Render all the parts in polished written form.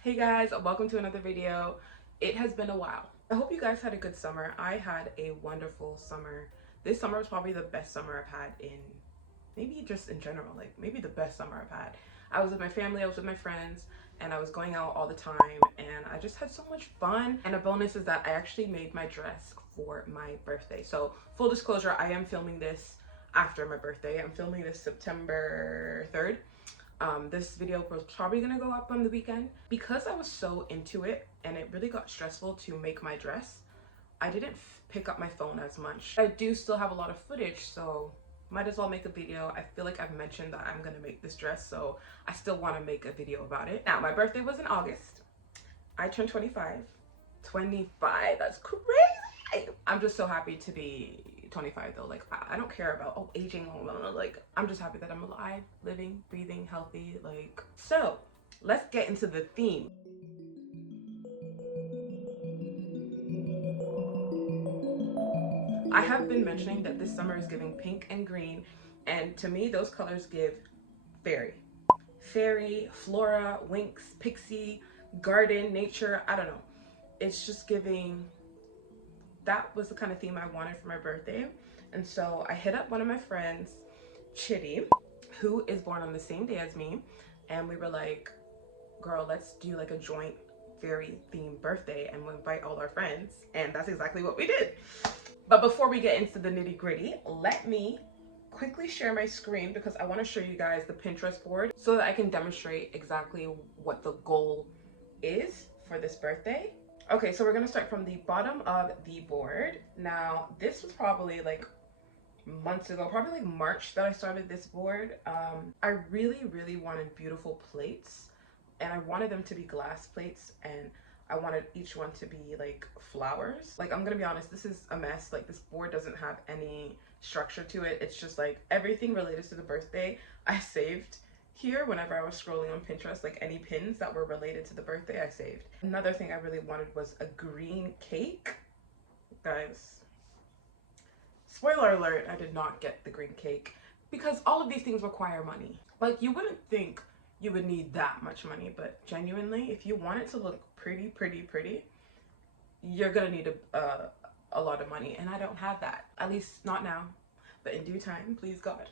Hey guys, welcome to another video. It has been a while. I hope you guys had a good summer. I had a wonderful summer. This summer was probably the best summer I've had in maybe just in general, like maybe the best summer I've had. I was with my family, I was with my friends, and I was going out all the time, and I just had so much fun. And a bonus is that I actually made my dress for my birthday. So full disclosure, I am filming this after my birthday. I'm filming this September 3rd. This video was probably gonna go up on the weekend. Because I was so into it and it really got stressful to make my dress, I didn't pick up my phone as much. I do still have a lot of footage, so might as well make a video. I feel like I've mentioned that I'm gonna make this dress, so I still want to make a video about it. Now, my birthday was in August. I turned 25. 25, that's crazy. I'm just so happy to be 25 though. Like, I don't care about aging, like I'm just happy that I'm alive, living, breathing, healthy. Like, so let's get into the theme. I have been mentioning that this summer is giving pink and green, and to me those colors give fairy. Fairy, flora, winx, pixie, garden, nature, I don't know. It's just giving. That was the kind of theme I wanted for my birthday. And so I hit up one of my friends, Chitty, who is born on the same day as me. And we were like, girl, let's do like a joint fairy themed birthday and we'll invite all our friends. And that's exactly what we did. But before we get into the nitty gritty, let me quickly share my screen because I want to show you guys the Pinterest board so that I can demonstrate exactly what the goal is for this birthday. Okay, so we're gonna start from the bottom of the board. Now, this was probably like months ago, probably like March that I started this board. I really wanted beautiful plates, and I wanted them to be glass plates, and I wanted each one to be like flowers. Like, I'm gonna be honest, this is a mess. Like, this board doesn't have any structure to it. It's just like everything related to the birthday I saved here whenever I was scrolling on Pinterest. Like, any pins that were related to the birthday I saved. Another thing I really wanted was a green cake. Guys, spoiler alert, I did not get the green cake because all of these things require money. Like, you wouldn't think you would need that much money, but genuinely, if you want it to look pretty, you're gonna need a lot of money, and I don't have that. At least not now, but in due time, please God.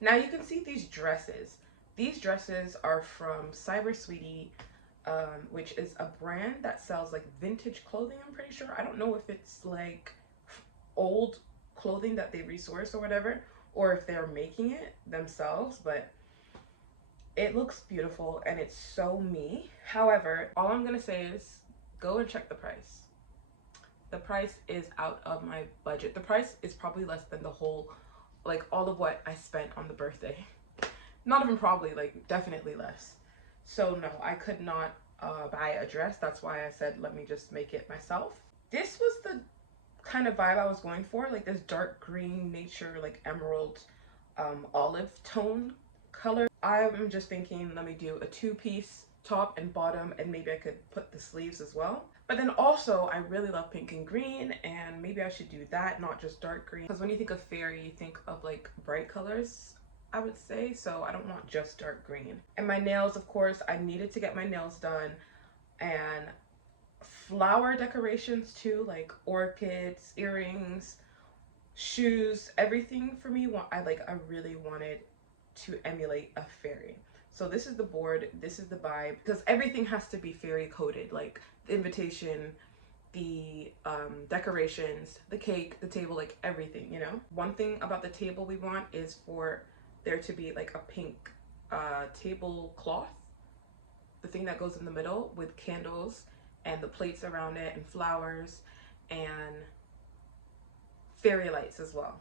Now you can see these dresses. These dresses are from Cyber Sweetie, which is a brand that sells like vintage clothing, I'm pretty sure. I don't know if it's like old clothing that they resource or whatever, or if they're making it themselves, but it looks beautiful and it's so me. However, all I'm gonna say is go and check the price. The price is out of my budget. The price is probably less than the whole, like all of what I spent on the birthday. Not even probably, like definitely less. So no, I could not buy a dress. That's why I said, let me just make it myself. This was the kind of vibe I was going for, like this dark green nature, like emerald, olive tone color. I'm just thinking, let me do a two-piece top and bottom, and maybe I could put the sleeves as well. But then also, I really love pink and green, and maybe I should do that, not just dark green. Because when you think of fairy, you think of like bright colors, I would say. So I don't want just dark green. And my nails, of course, I needed to get my nails done. And flower decorations too, like orchids, earrings, shoes, everything for me. I really wanted to emulate a fairy. So this is the board, this is the vibe, because everything has to be fairy coded, like the invitation, the decorations, the cake, the table, like everything, you know. One thing about the table we want is for there to be like a pink tablecloth, the thing that goes in the middle with candles and the plates around it and flowers and fairy lights as well.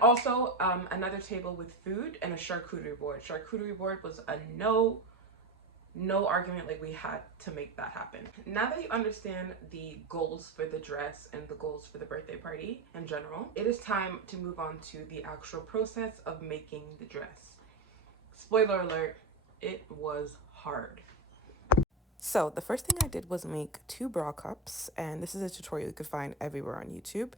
Also, another table with food and a charcuterie board. Charcuterie board was a no argument. Like, we had to make that happen. Now that you understand the goals for the dress and the goals for the birthday party in general, it is time to move on to the actual process of making the dress. Spoiler alert, it was hard. So the first thing I did was make 2 bra cups, and this is a tutorial you could find everywhere on YouTube.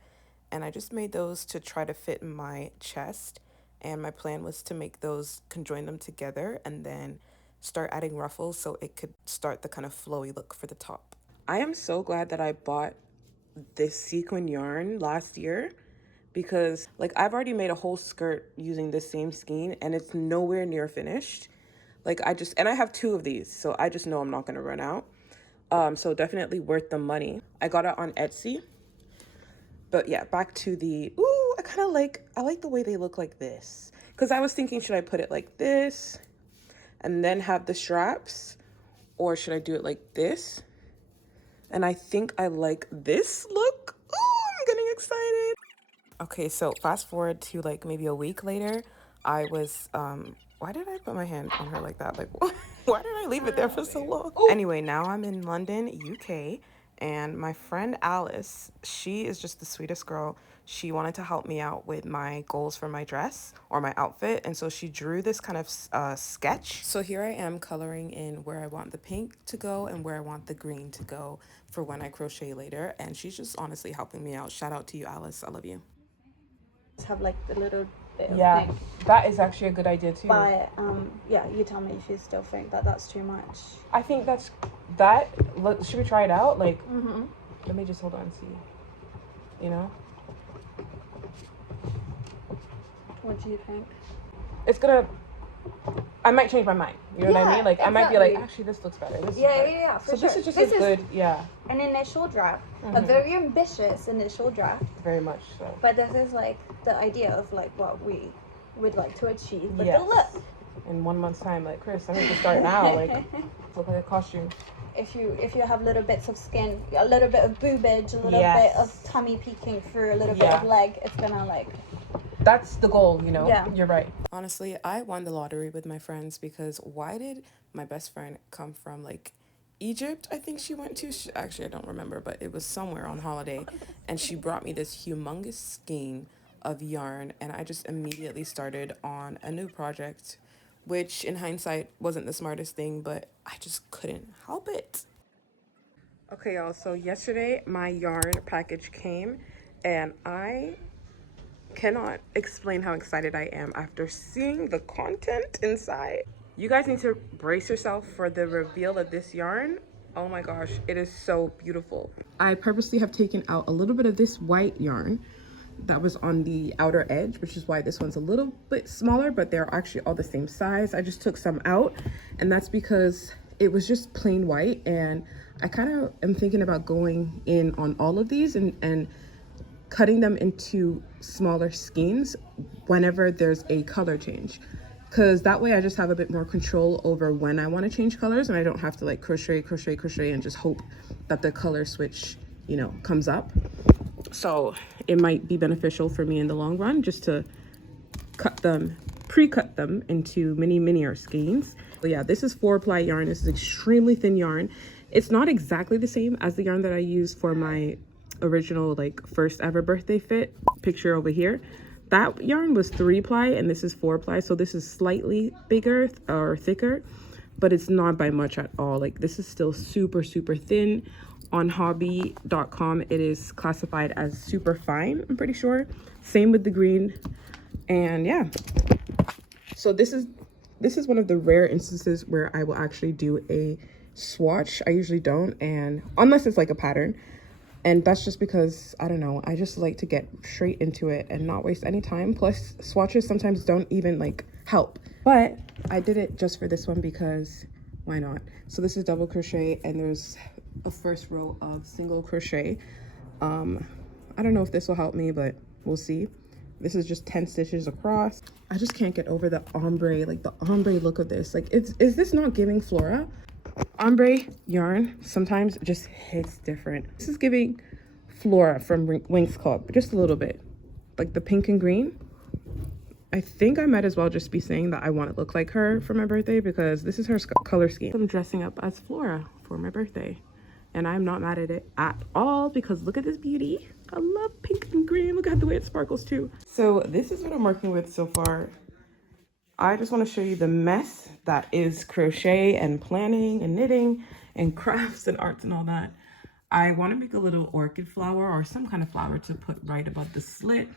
And I just made those to try to fit my chest, and my plan was to make those, conjoin them together, and then start adding ruffles so it could start the kind of flowy look for the top. I am so glad that I bought this sequin yarn last year, because like I've already made a whole skirt using this same skein and it's nowhere near finished. Like and I have 2 of these, so I just know I'm not gonna run out. So definitely worth the money. I got it on Etsy. But yeah, back to the, ooh, I like the way they look like this. Because I was thinking, should I put it like this and then have the straps? Or should I do it like this? And I think I like this look. Ooh, I'm getting excited. Okay, so fast forward to like maybe a week later, I was, why did I put my hand on her like that? Like, why did I leave it there for so long? Ooh. Anyway, now I'm in London, UK, and my friend Alice, she is just the sweetest girl. She wanted to help me out with my goals for my dress or my outfit, and so she drew this kind of sketch. So here I am coloring in where I want the pink to go and where I want the green to go for when I crochet later, and she's just honestly helping me out. Shout out to you, Alice. I love you. Have like the little bit of Yeah, pink. that is actually a good idea too. But yeah, you tell me if you still think that that's too much. I think that's that. Look, should we try it out? Like, let me just hold on and see. You know, what do you think? it's gonna. I might change my mind. You know what I mean? Like, exactly. I might be like, actually, this looks better. This Yeah, for so sure. this is just this a good, an initial draft, a very ambitious initial draft. Very much so. But this is like the idea of like what we would like to achieve with the look. In 1 month's time, like, Chris, I need to start now. Like, look like a costume. If you have little bits of skin, a little bit of boobage, a little bit of tummy peeking through, a little bit of leg, it's gonna like. That's the goal, you know? Yeah. You're right. Honestly, I won the lottery with my friends because why did my best friend come from, like, Egypt, I think she went to? Actually, I don't remember, but it was somewhere on holiday. And she brought me this humongous skein of yarn, and I just immediately started on a new project, which in hindsight wasn't the smartest thing, but I just couldn't help it. Okay, y'all, so yesterday my yarn package came, and I cannot explain how excited I am after seeing the content inside. You guys need to brace yourself for the reveal of this yarn. Oh my gosh, it is so beautiful. I purposely have taken out a little bit of this white yarn that was on the outer edge, which is why this one's a little bit smaller, but they're actually all the same size. I just took some out, and that's because it was just plain white, and I kind of am thinking about going in on all of these and cutting them into smaller skeins whenever there's a color change, because that way I just have a bit more control over when I want to change colors, and I don't have to like crochet and just hope that the color switch, you know, comes up. So it might be beneficial for me in the long run just to pre-cut them into mini skeins. So yeah, this is 4-ply yarn. This is extremely thin yarn. It's not exactly the same as the yarn that I used for my original like first ever birthday fit picture over here. That yarn was 3-ply and this is 4-ply, so this is slightly bigger or thicker, but it's not by much at all. Like, this is still super thin. On hobby.com it is classified as super fine, I'm pretty sure. Same with the green. And yeah, so this is one of the rare instances where I will actually do a swatch. I usually don't, and unless it's like a pattern. And that's just because, I don't know, I just like to get straight into it and not waste any time. Plus, swatches sometimes don't even, like, help. But I did it just for this one because why not? So this is double crochet, and there's a first row of single crochet. I don't know if this will help me, but we'll see. This is just 10 stitches across. I just can't get over the ombre, like, the ombre look of this. Like, is this not giving Flora? Ombre yarn sometimes just hits different. This is giving Flora from Winx Club, just a little bit. Like the pink and green. I think I might as well just be saying that I want to look like her for my birthday because this is her color scheme. I'm dressing up as Flora for my birthday, and I'm not mad at it at all because look at this beauty. I love pink and green. Look at the way it sparkles too. So this is what I'm working with so far. I just want to show you the mess that is crochet and planning and knitting and crafts and arts and all that. I want to make a little orchid flower or some kind of flower to put right above the slit.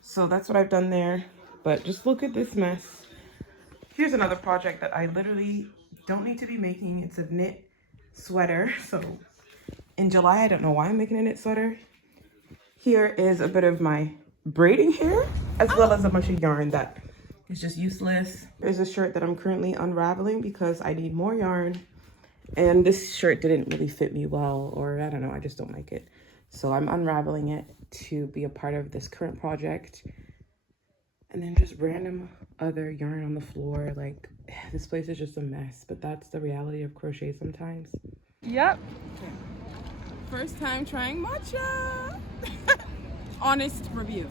So that's what I've done there. But just look at this mess. Here's another project that I literally don't need to be making. It's a knit sweater. So in July, I don't know why I'm making a knit sweater. Here is a bit of my braiding hair, as well as a bunch of yarn that is just useless. There's a shirt that I'm currently unraveling because I need more yarn. And this shirt didn't really fit me well, or I don't know, I just don't like it. So I'm unraveling it to be a part of this current project. And then just random other yarn on the floor. Like, this place is just a mess, but that's the reality of crochet sometimes. Yep. Okay. First time trying matcha. Honest review.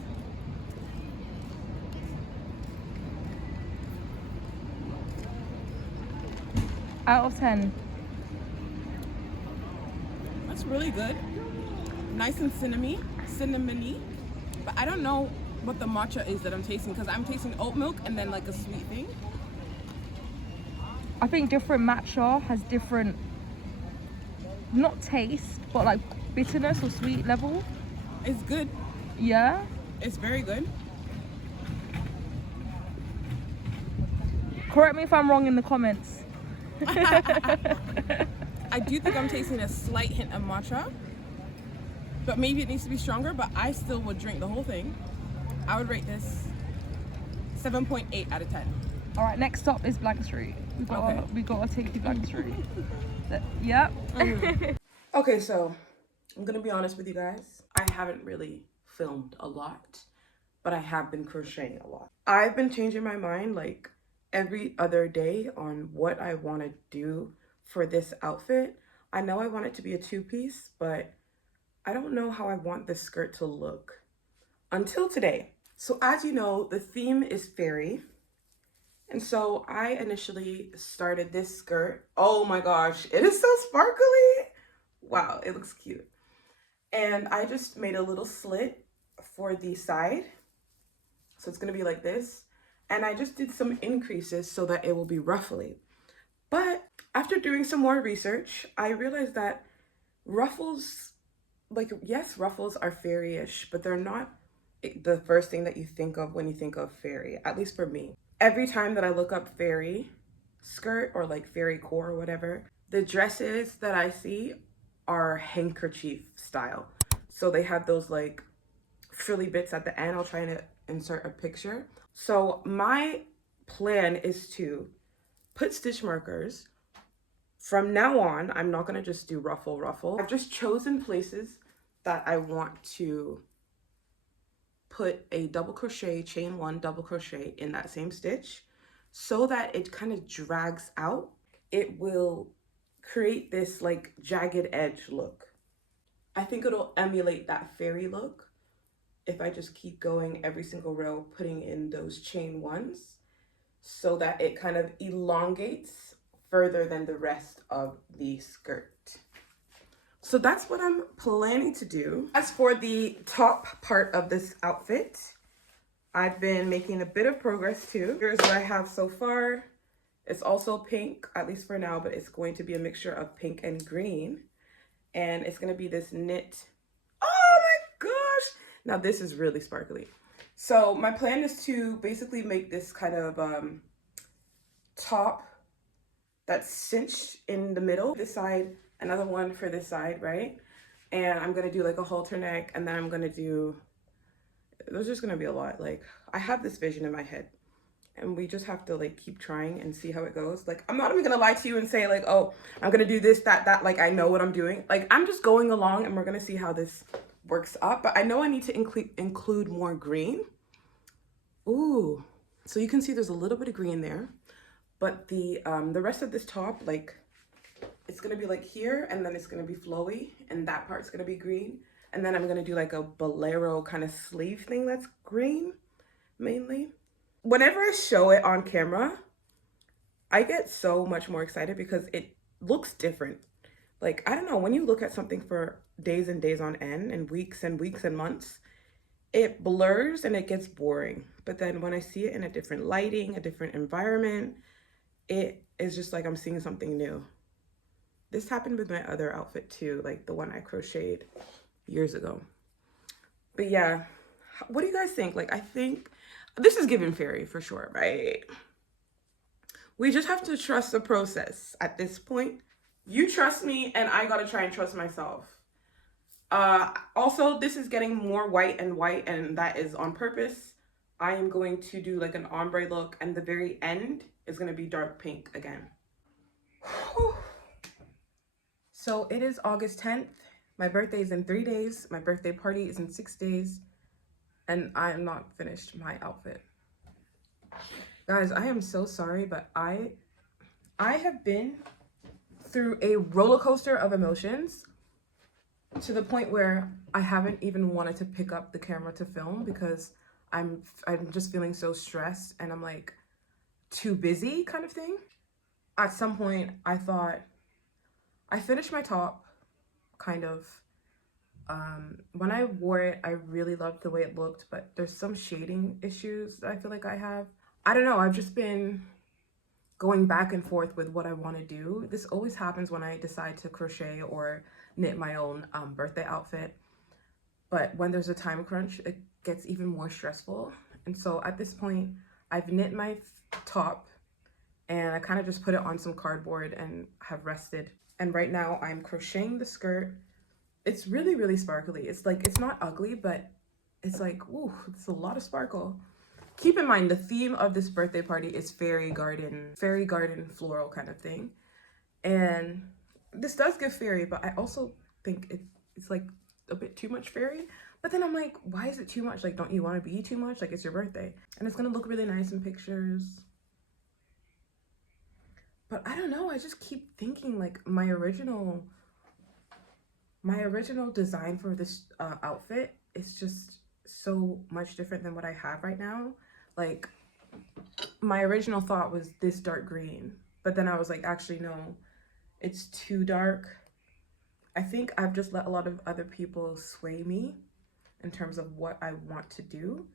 Out of 10. That's really good. Nice and cinnamony. But I don't know what the matcha is that I'm tasting, because I'm tasting oat milk and then like a sweet thing. I think different matcha has different, not taste, but like bitterness or sweet level. It's good. Yeah. It's very good. Correct me if I'm wrong in the comments. I do think I'm tasting a slight hint of matcha, but maybe it needs to be stronger, but I still would drink the whole thing. I would rate this 7.8 out of 10. All right, next stop is Blank Street. We got to take you Blank Street. Yep. Okay, so I'm gonna be honest with you guys. I haven't really filmed a lot, but I have been crocheting a lot. I've been changing my mind like every other day on what I want to do for this outfit. I know I want it to be a two-piece, but I don't know how I want this skirt to look until today. So as you know, the theme is fairy. And so I initially started this skirt. Oh my gosh, it is so sparkly. Wow, it looks cute. And I just made a little slit for the side. So it's gonna be like this. And I just did some increases so that it will be ruffly. But after doing some more research, I realized that ruffles, like, yes, ruffles are fairy-ish, but they're not the first thing that you think of when you think of fairy, at least for me. Every time that I look up fairy skirt or like fairy core or whatever, the dresses that I see are handkerchief style. So they have those like frilly bits at the end. I'll try to insert a picture. So my plan is to put stitch markers. From now on, I'm not gonna just do ruffle. I've just chosen places that I want to put a double crochet, chain one double crochet in that same stitch so that it kind of drags out. It will create this like jagged edge look. I think it'll emulate that fairy look if I just keep going every single row, putting in those chain ones so that it kind of elongates further than the rest of the skirt. So that's what I'm planning to do. As for the top part of this outfit, I've been making a bit of progress too. Here's what I have so far. It's also pink, at least for now, but it's going to be a mixture of pink and green. And it's gonna be this knit. Oh my gosh! Now this is really sparkly. So my plan is to basically make this kind of top that's cinched in the middle. This side, another one for this side, right? And I'm gonna do like a halter neck, and then I'm gonna do, there's just gonna be a lot. Like, I have this vision in my head, and we just have to like keep trying and see how it goes. Like, I'm not even gonna lie to you and say like, oh, I'm gonna do this, that, like I know what I'm doing. Like, I'm just going along and we're gonna see how this works up. But I know I need to include more green. Ooh, so you can see there's a little bit of green there. But the rest of this top, like, it's gonna be like here, and then it's gonna be flowy, and that part's gonna be green. And then I'm gonna do like a bolero kind of sleeve thing that's green, mainly. Whenever I show it on camera, I get so much more excited because it looks different. Like, I don't know, when you look at something for days and days on end, and weeks and weeks and months, it blurs and it gets boring. But then when I see it in a different lighting, a different environment, it is just like I'm seeing something new. This happened with my other outfit too, like the one I crocheted years ago. But yeah, what do you guys think? Like, I think this is giving fairy for sure, right? We just have to trust the process at this point. You trust me and I gotta try and trust myself. Also, this is getting more white and that is on purpose. I am going to do like an ombre look and the very end is gonna be dark pink again. So it is August 10th. My birthday is in 3 days. My birthday party is in 6 days. And I am not finished my outfit. Guys, I am so sorry, but I have been through a roller coaster of emotions to the point where I haven't even wanted to pick up the camera to film because I'm just feeling so stressed and I'm like too busy kind of thing. At some point, I thought I finished my top, kind of. When I wore it, I really loved the way it looked, but there's some shading issues that I feel like I have. I don't know, I've just been going back and forth with what I want to do. This always happens when I decide to crochet or knit my own birthday outfit. But when there's a time crunch, it gets even more stressful. And so at this point, I've knit my top and I kind of just put it on some cardboard and have rested. And right now I'm crocheting the skirt. It's really, really sparkly. It's like, it's not ugly, but it's like, ooh, it's a lot of sparkle. Keep in mind, the theme of this birthday party is fairy garden floral kind of thing. And this does give fairy, but I also think it's like a bit too much fairy. But then I'm like, why is it too much? Like, don't you want to be too much? Like, it's your birthday. And it's going to look really nice in pictures. But I don't know, I just keep thinking like my original design for this outfit is just so much different than what I have right now. Like, my original thought was this dark green, but then I was like, actually no, it's too dark. I think I've just let a lot of other people sway me in terms of what I want to do,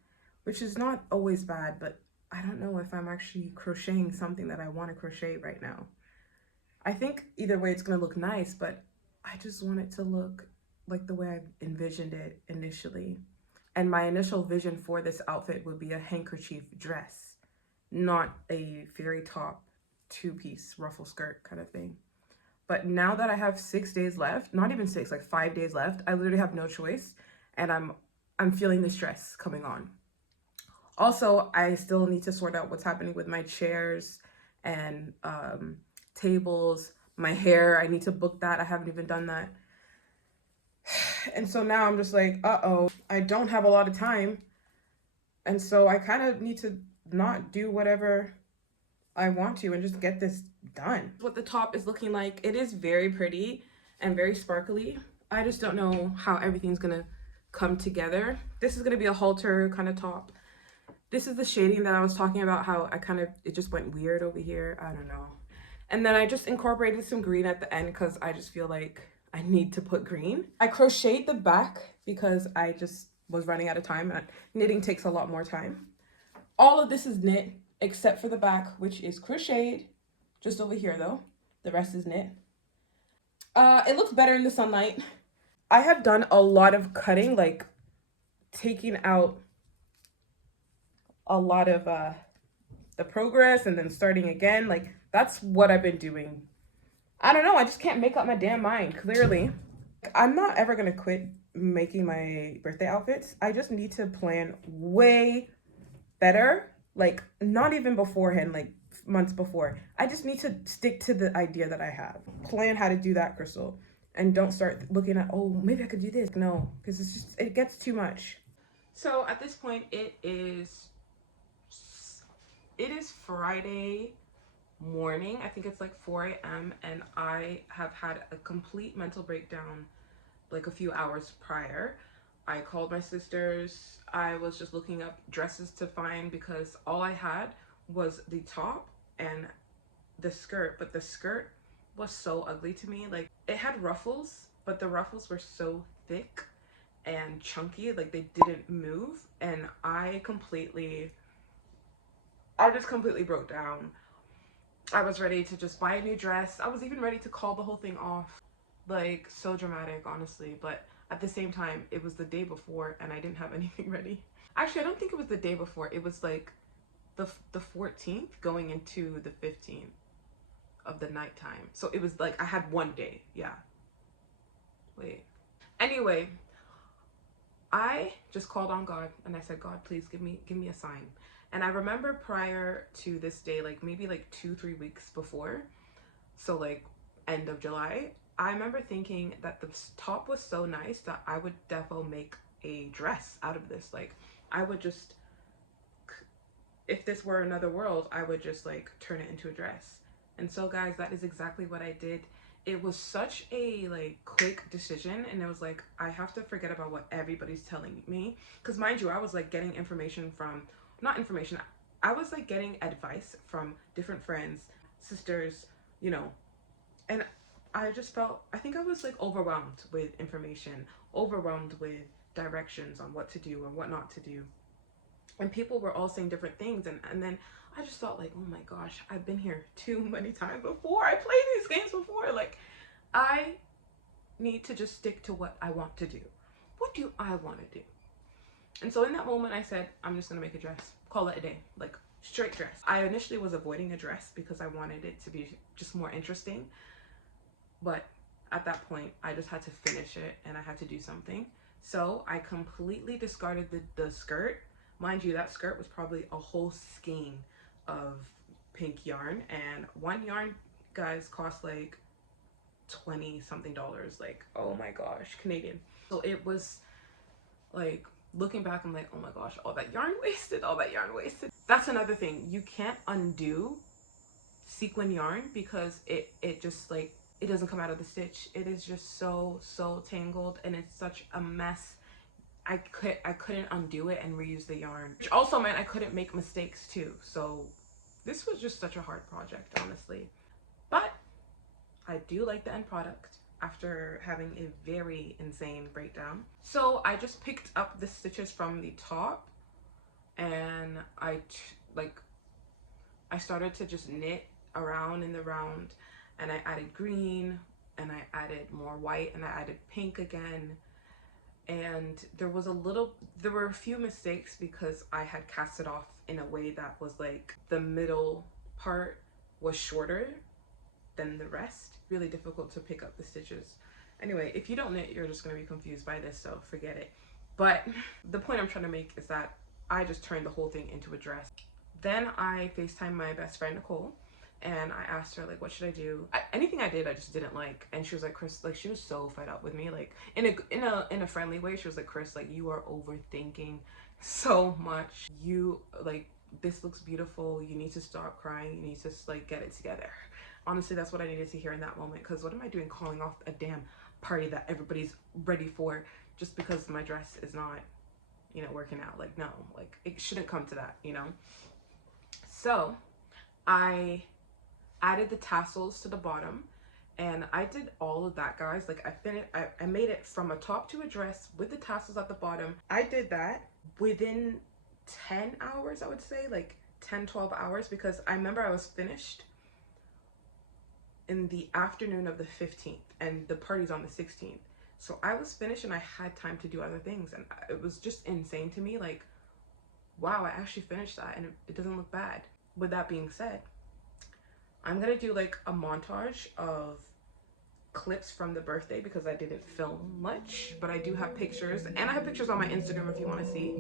which is not always bad, but I don't know if I'm actually crocheting something that I want to crochet right now. I think either way it's gonna look nice, but I just want it to look like the way I envisioned it initially. And my initial vision for this outfit would be a handkerchief dress, not a fairy top, two-piece ruffle skirt kind of thing. But now that I have 6 days left, not even 6, like 5 days left, I literally have no choice, and I'm feeling the stress coming on. Also, I still need to sort out what's happening with my chairs and tables, my hair. I need to book that. I haven't even done that. And so now I'm just like, uh-oh, I don't have a lot of time. And so I kind of need to not do whatever I want to and just get this done. What the top is looking like, it is very pretty and very sparkly. I just don't know how everything's gonna come together. This is gonna be a halter kind of top. This is the shading that I was talking about, how it just went weird over here. I don't know. And then I just incorporated some green at the end because I just feel like I need to put green. I crocheted the back because I just was running out of time, and knitting takes a lot more time. All of this is knit except for the back, which is crocheted just over here though. The rest is knit. It looks better in the sunlight. I have done a lot of cutting, like taking out a lot of the progress and then starting again. Like, that's what I've been doing. I don't know, I just can't make up my damn mind, clearly. I'm not ever gonna quit making my birthday outfits. I just need to plan way better, like not even beforehand, like months before. I just need to stick to the idea that I have. Plan how to do that, Crystal, and don't start looking at, oh, maybe I could do this. No, because it gets too much. So at this point, it is Friday morning. I think it's like 4 a.m. and I have had a complete mental breakdown like a few hours prior. I called my sisters. I was just looking up dresses to find because all I had was the top and the skirt, but the skirt was so ugly to me. Like, it had ruffles, but the ruffles were so thick and chunky, like they didn't move, and I just completely broke down. I was ready to just buy a new dress. I was even ready to call the whole thing off. Like, so dramatic, honestly. But at the same time, it was the day before and I didn't have anything ready. Actually, I don't think it was the day before. It was like the 14th going into the 15th of the nighttime. So it was like I had one day. Yeah. Wait. Anyway, I just called on God and I said, God, please give me a sign. And I remember prior to this day, like maybe like 2-3 weeks before, so like end of July, I remember thinking that the top was so nice that I would defo make a dress out of this. Like I would just, if this were another world, I would just like turn it into a dress. And so guys, that is exactly what I did. It was such a like quick decision, and it was like I have to forget about what everybody's telling me, because mind you, I was like getting information from, not information, I was like getting advice from different friends, sisters, you know, and I just felt, I think I was like overwhelmed with information, overwhelmed with directions on what to do and what not to do, and people were all saying different things, and then I just thought like, oh my gosh, I've been here too many times before. I played these games before. Like, I need to just stick to what I want to do. What do I want to do? And so in that moment, I said, I'm just gonna make a dress. Call it a day, like straight dress. I initially was avoiding a dress because I wanted it to be just more interesting. But at that point, I just had to finish it and I had to do something. So I completely discarded the skirt. Mind you, that skirt was probably a whole skein of pink yarn, and one yarn, guys, cost like 20 something dollars, like, oh my gosh, Canadian. So it was like, looking back, I'm like, oh my gosh, all that yarn wasted, all that yarn wasted. That's another thing, you can't undo sequin yarn because it just like, it doesn't come out of the stitch. It is just so tangled, and it's such a mess. I couldn't undo it and reuse the yarn, which also meant I couldn't make mistakes too. So this was just such a hard project, honestly. But I do like the end product after having a very insane breakdown. So I just picked up the stitches from the top, and I started to just knit around in the round, and I added green, and I added more white, and I added pink again. And there were a few mistakes because I had cast it off in a way that was like the middle part was shorter than the rest. Really difficult to pick up the stitches. Anyway, if you don't knit, you're just going to be confused by this, so forget it. But the point I'm trying to make is that I just turned the whole thing into a dress. Then I FaceTimed my best friend Nicole, and I asked her like, what should I do? Anything I did, I just didn't like. And she was like, Chris, like, she was so fed up with me, like in a friendly way. She was like, Chris, like, you are overthinking so much. You like, this looks beautiful. You need to stop crying. You need to like get it together. Honestly, that's what I needed to hear in that moment, because what am I doing calling off a damn party that everybody's ready for just because my dress is not, you know, working out? Like, no, like, it shouldn't come to that, you know? So I added the tassels to the bottom, and I did all of that, guys. Like, I made it from a top to a dress with the tassels at the bottom. I did that within 10 hours, I would say, like 10-12 hours, because I remember I was finished in the afternoon of the 15th, and the party's on the 16th. So I was finished and I had time to do other things, and it was just insane to me, like, wow, I actually finished that, and it doesn't look bad. With that being said, I'm gonna do like a montage of clips from the birthday because I didn't film much, but I do have pictures, and I have pictures on my Instagram if you want to see.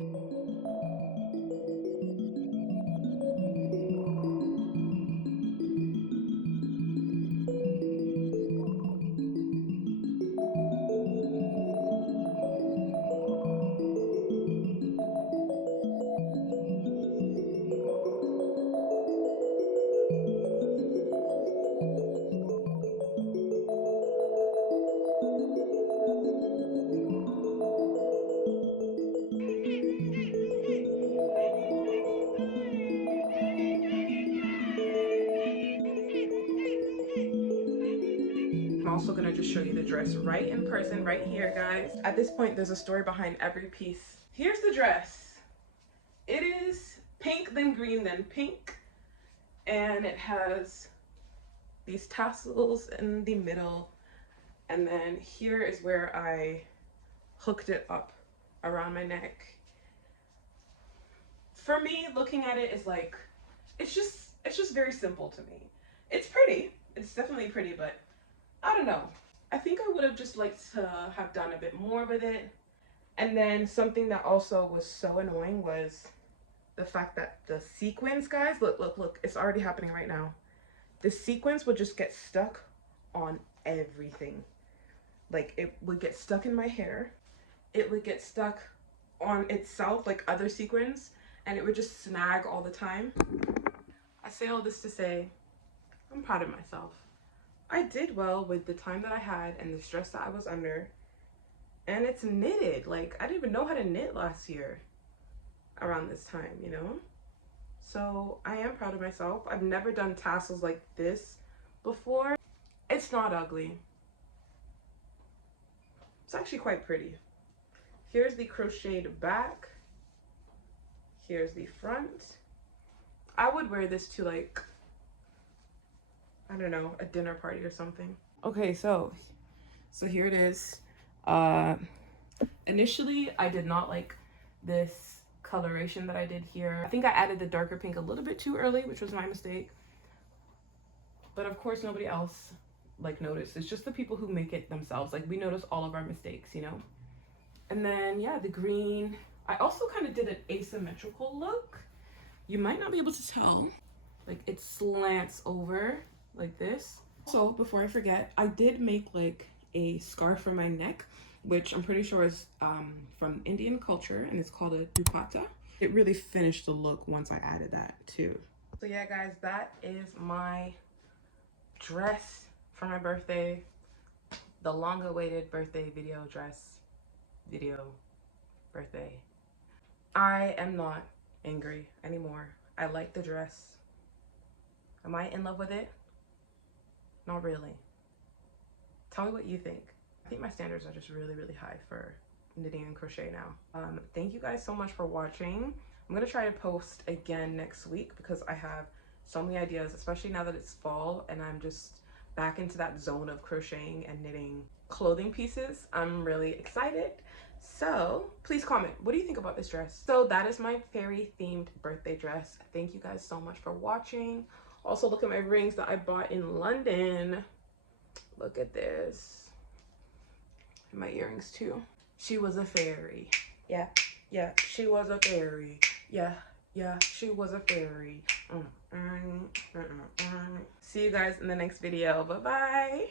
I'm also gonna just show you the dress right in person right here, guys. At this point, there's a story behind every piece. Here's the dress. It is pink, then green, then pink, and it has these tassels in the middle, and then here is where I hooked it up around my neck. for me, looking at it is like, it's just very simple to me. It's pretty. It's definitely pretty, but I don't know. I think I would have just liked to have done a bit more with it. And then something that also was so annoying was the fact that the sequins, guys, look, it's already happening right now. The sequins would just get stuck on everything. Like, it would get stuck in my hair. It would get stuck on itself, like other sequins, and it would just snag all the time. I say all this to say, I'm proud of myself. I did well with the time that I had and the stress that I was under. And it's knitted. Like, I didn't even know how to knit last year around this time, you know? So I am proud of myself. I've never done tassels like this before. It's not ugly. It's actually quite pretty. Here's the crocheted back. Here's the front. I would wear this to, like, I don't know, a dinner party or something. Okay, so here it is. Initially I did not like this coloration that I did here. I think I added the darker pink a little bit too early, which was my mistake. But of course nobody else like noticed. It's just the people who make it themselves. Like, we notice all of our mistakes, you know? And then yeah, the green. I also kind of did an asymmetrical look. You might not be able to tell. Like, it slants over like this. So before I forget, I did make like a scarf for my neck, which I'm pretty sure is from Indian culture, and it's called a dupatta. It really finished the look once I added that too. So yeah, guys, that is my dress for my birthday. The long-awaited birthday birthday. I am not angry anymore. I like the dress. Am I in love with it? Not really. Tell me what you think. I think my standards are just really, really high for knitting and crochet now. Thank you guys so much for watching. I'm gonna try to post again next week because I have so many ideas, especially now that it's fall and I'm just back into that zone of crocheting and knitting clothing pieces. I'm really excited. So please comment, what do you think about this dress? So that is my fairy themed birthday dress. Thank you guys so much for watching. Also, look at my rings that I bought in London. Look at this. And my earrings too. She was a fairy. Yeah, she was a fairy. Yeah, she was a fairy. See you guys in the next video. Bye-bye.